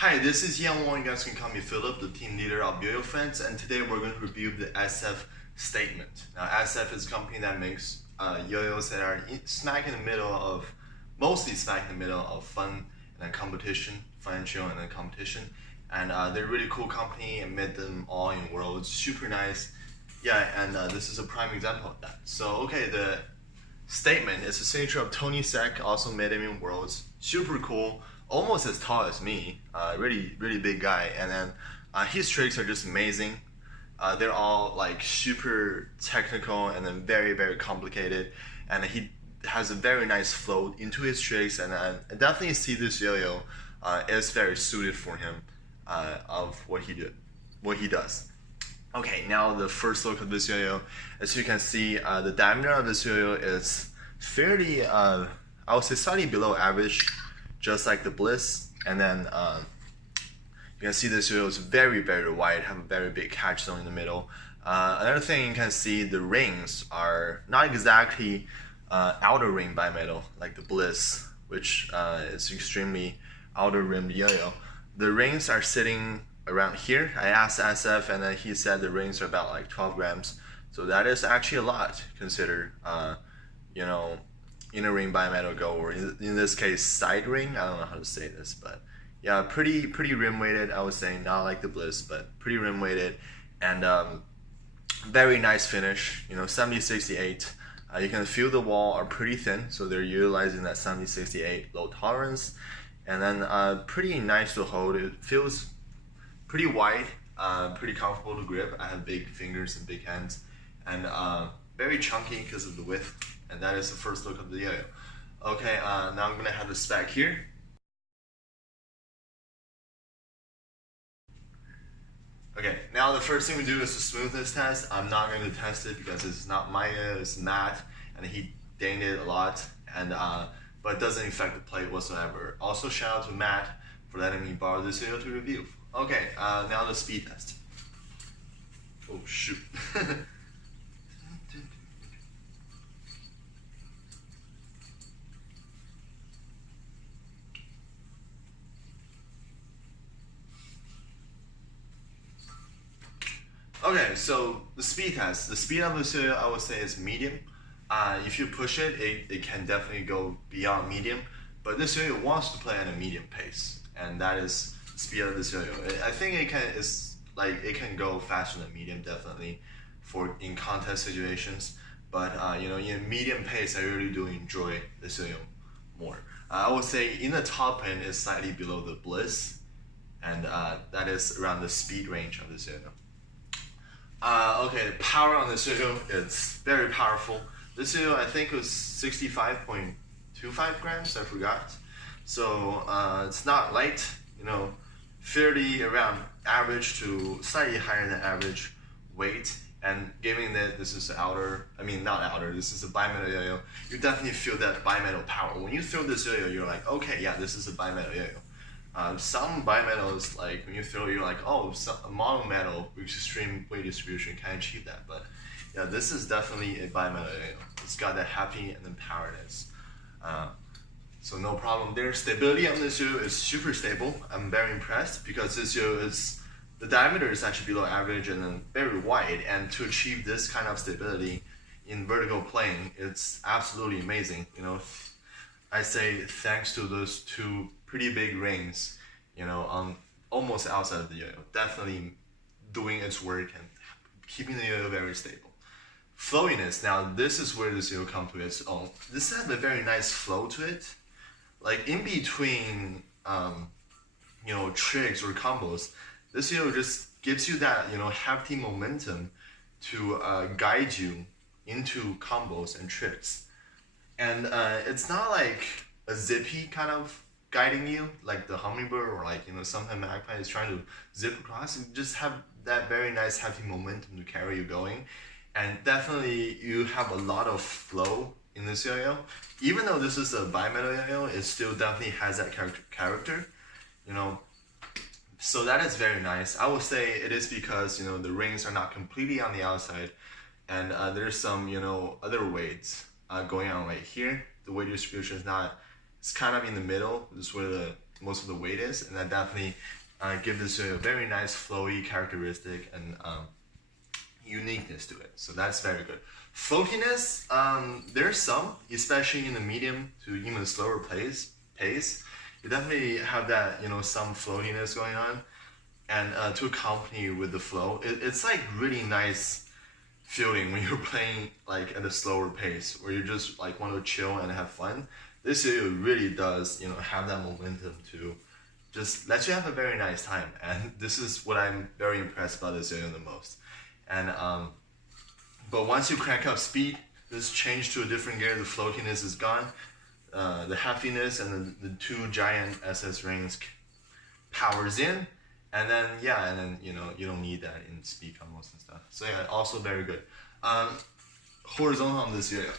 Hi, this is Yan Wang. You guys can call me Philip, the team leader of Yo-Yo Friends, and today we're going to review the SF statement. Now, SF is a company that makes yo-yos that are smack in the middle of, mostly smack in the middle of fun and then competition, fun and chill and then competition. And they're a really cool company and made them all in worlds, super nice. Yeah, and this is a prime example of that. So, okay, the statement is a signature of Tony Sek, also made him in worlds, super cool, almost as tall as me, really big guy, and then his tricks are just amazing. They're all like super technical and then very complicated, and he has a very nice flow into his tricks, and I definitely see this yo-yo is very suited for him of what he does. Okay, now the first look of this yo-yo. As you can see, the diameter of this yo-yo is fairly, I would say slightly below average, just like the Bliss. And then you can see this yo-yo is very wide, have a very big catch zone in the middle. Another thing you can see, the rings are not exactly outer ring bimetal like the Bliss, which is extremely outer rimmed yo-yo. The rings are sitting around here. I asked SF and then he said the rings are about like 12 grams. So that is actually a lot considered, inner ring bimetal gold, or in this case side ring. I don't know how to say this, but yeah, pretty rim weighted. I would say not like the Bliss, but pretty rim weighted, and very nice finish. 7068. You can feel the wall are pretty thin, so they're utilizing that 7068 low tolerance, and then pretty nice to hold. It feels pretty wide, pretty comfortable to grip. I have big fingers and big hands, and very chunky because of the width. And that is the first look of the yo-yo. Okay, now I'm gonna have the spec here. Okay, now the first thing we do is the smoothness test. I'm not going to test it because it's not my yo-yo, it's Matt, and he dinged it a lot, and but it doesn't affect the play whatsoever. Also, shout out to Matt for letting me borrow this yo-yo to review. Okay, now the speed test. Oh shoot. Okay, so the speed test. The speed of the yo-yo I would say is medium. If you push it, it can definitely go beyond medium. But this yo-yo wants to play at a medium pace, and that is the speed of this yo-yo. I think it can go faster than medium definitely, for in contest situations. But in medium pace, I really do enjoy this yo-yo more. I would say in the top end is slightly below the Bliss, and that is around the speed range of this yo-yo. Okay, the power on this yo-yo is very powerful. This yo-yo I think was 65.25 grams, I forgot. So it's not light, fairly around average to slightly higher than average weight. And given that this is not outer, this is a bimetal yo-yo, you definitely feel that bimetal power. When you throw this yo-yo, you're like, okay, yeah, this is a bimetal yo-yo. Some bimetals, like when you throw, you're like, oh, a monometal with extreme weight distribution can achieve that. But yeah, this is definitely a bimetal yo-yo. It's got that happy and then powerness. So no problem there. Stability on this yo-yo is super stable. I'm very impressed because this yo-yo is, the diameter is actually below average and then very wide. And to achieve this kind of stability in vertical plane, it's absolutely amazing. I say thanks to those two pretty big rings, almost outside of the yo-yo, definitely doing its work and keeping the yo-yo very stable. Flowiness, now this is where this yo-yo comes to its own. This has a very nice flow to it. Like in between, tricks or combos, this yo-yo just gives you that, hefty momentum to guide you into combos and tricks. And it's not like a zippy kind of guiding you, like the hummingbird, or like sometimes magpie is trying to zip across. You just have that very nice hefty momentum to carry you going, and definitely you have a lot of flow in this yo-yo. Even though this is a bimetal yo-yo, it still definitely has that character, So that is very nice. I would say it is because the rings are not completely on the outside, and there's some other weights going on right here. The weight distribution is not. It's kind of in the middle. This is where the most of the weight is, and that definitely gives this a very nice flowy characteristic and uniqueness to it. So that's very good. Floatiness, there's some, especially in the medium to even slower pace. You definitely have that, some floatiness going on, and to accompany with the flow, it's like really nice feeling when you're playing like at a slower pace, where you just like want to chill and have fun. This yo-yo really does, have that momentum to just let you have a very nice time, and this is what I'm very impressed about this yo-yo the most. And but once you crank up speed, just change to a different gear, the floatiness is gone, the heftiness and the two giant SS rings powers in, and then you don't need that in speed combos and stuff. So yeah, also very good. Horizontal on this yo-yo.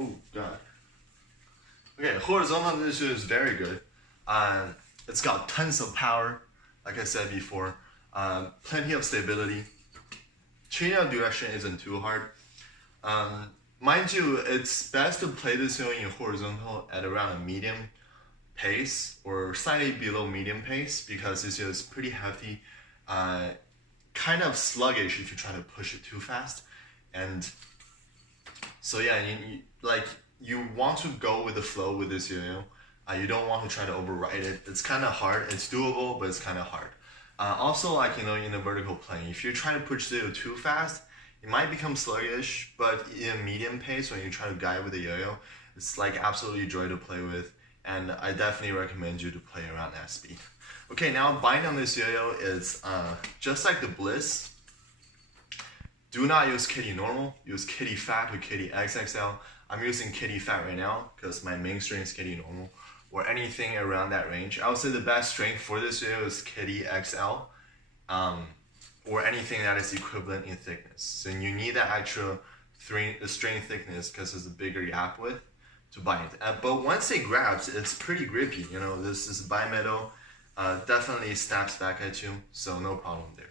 Oh god. Okay, horizontal this is very good. It's got tons of power, like I said before. Plenty of stability. Changing of direction isn't too hard. Mind you, it's best to play this yo-yo in horizontal at around a medium pace or slightly below medium pace, because this yo-yo is pretty hefty, kind of sluggish if you try to push it too fast, and so yeah, you want to go with the flow with this yo-yo. You don't want to try to override it. It's kind of hard. It's doable, but it's kind of hard. Also, like in the vertical plane, if you're trying to push the yo-yo too fast, it might become sluggish. But in a medium pace, when you try to guide with the yo-yo, it's like absolutely joy to play with. And I definitely recommend you to play around that speed. Okay, now bind on this yo-yo is just like the Bliss. Do not use Kitty normal, use Kitty fat or Kitty XXL. I'm using Kitty fat right now because my main string is Kitty normal, or anything around that range. I would say the best strength for this yo-yo is Kitty XL, or anything that is equivalent in thickness. So you need that extra string thickness because there's a bigger gap width to bind. But once it grabs, it's pretty grippy. This is bimetal, definitely snaps back at you, so no problem there.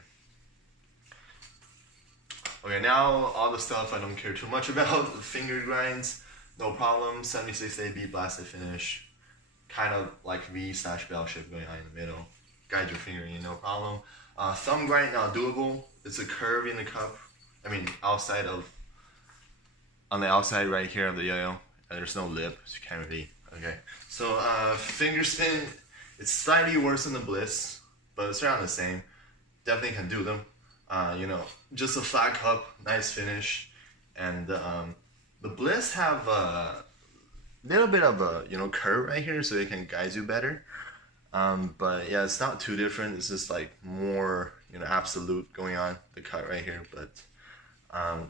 Okay, now all the stuff I don't care too much about. The finger grinds, no problem. 76 AB blasted finish, kind of like V/bell shape going on in the middle. Guide your finger in, no problem. Thumb grind, not doable. It's a curve in the cup. I mean, on the outside right here of the yo-yo, and there's no lip, so you can't really. Okay, so finger spin, it's slightly worse than the Bliss, but it's around the same. Definitely can do them. Just a flat cup, nice finish, and the Bliss have a little bit of a curve right here, so it can guide you better. But yeah, it's not too different. It's just like more absolute going on the cut right here, but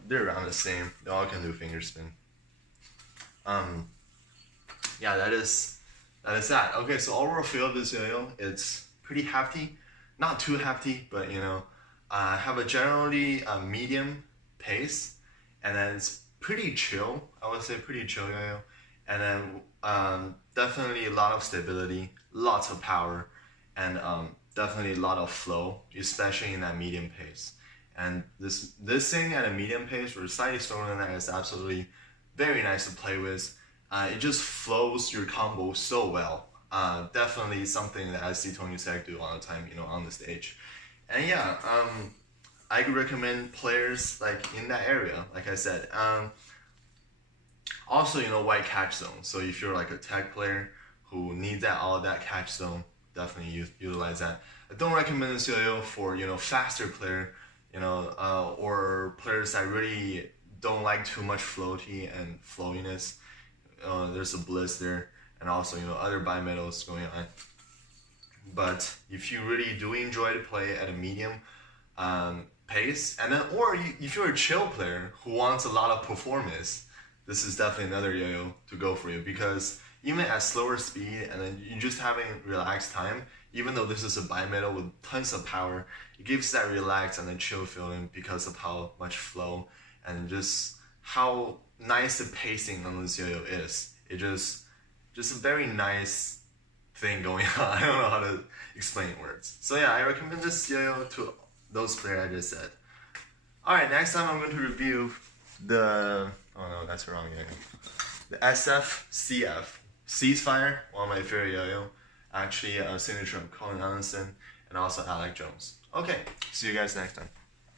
they're around the same. They all can do finger spin. Yeah, that is that. Okay, so overall feel of this yo-yo, it's pretty hefty, not too hefty, but have a generally medium pace, and then it's pretty chill. I would say pretty chill yo-yo, and then definitely a lot of stability, lots of power, and definitely a lot of flow, especially in that medium pace. And this thing at a medium pace or slightly slower than that is absolutely very nice to play with. It just flows your combo so well. Definitely something that I see Tony Sack do all the time, on the stage. And yeah, I could recommend players like in that area, like I said. Also, wide catch zone. So if you're like a tech player who needs all of that catch zone, definitely utilize that. I don't recommend this yo-yo for faster player, or players that really don't like too much floaty and flowiness. There's a Bliss there, and also other bimetals going on. But if you really do enjoy to play at a medium pace, and then if you're a chill player who wants a lot of performance, this is definitely another yo-yo to go for you, because even at slower speed and then you're just having relaxed time, even though this is a bimetal with tons of power, it gives that relaxed and then chill feeling because of how much flow and just how nice the pacing on this yo-yo is. It just a very nice thing going on. I don't know how to explain words. So yeah, I recommend this yo-yo to those players I just said. Alright, next time I'm going to review the, oh no, that's the wrong yo-yo. The SF-CF, Ceasefire, one of my favorite yo-yo. Actually, a signature of Colin Ellison and also Alec Jones. Okay, see you guys next time.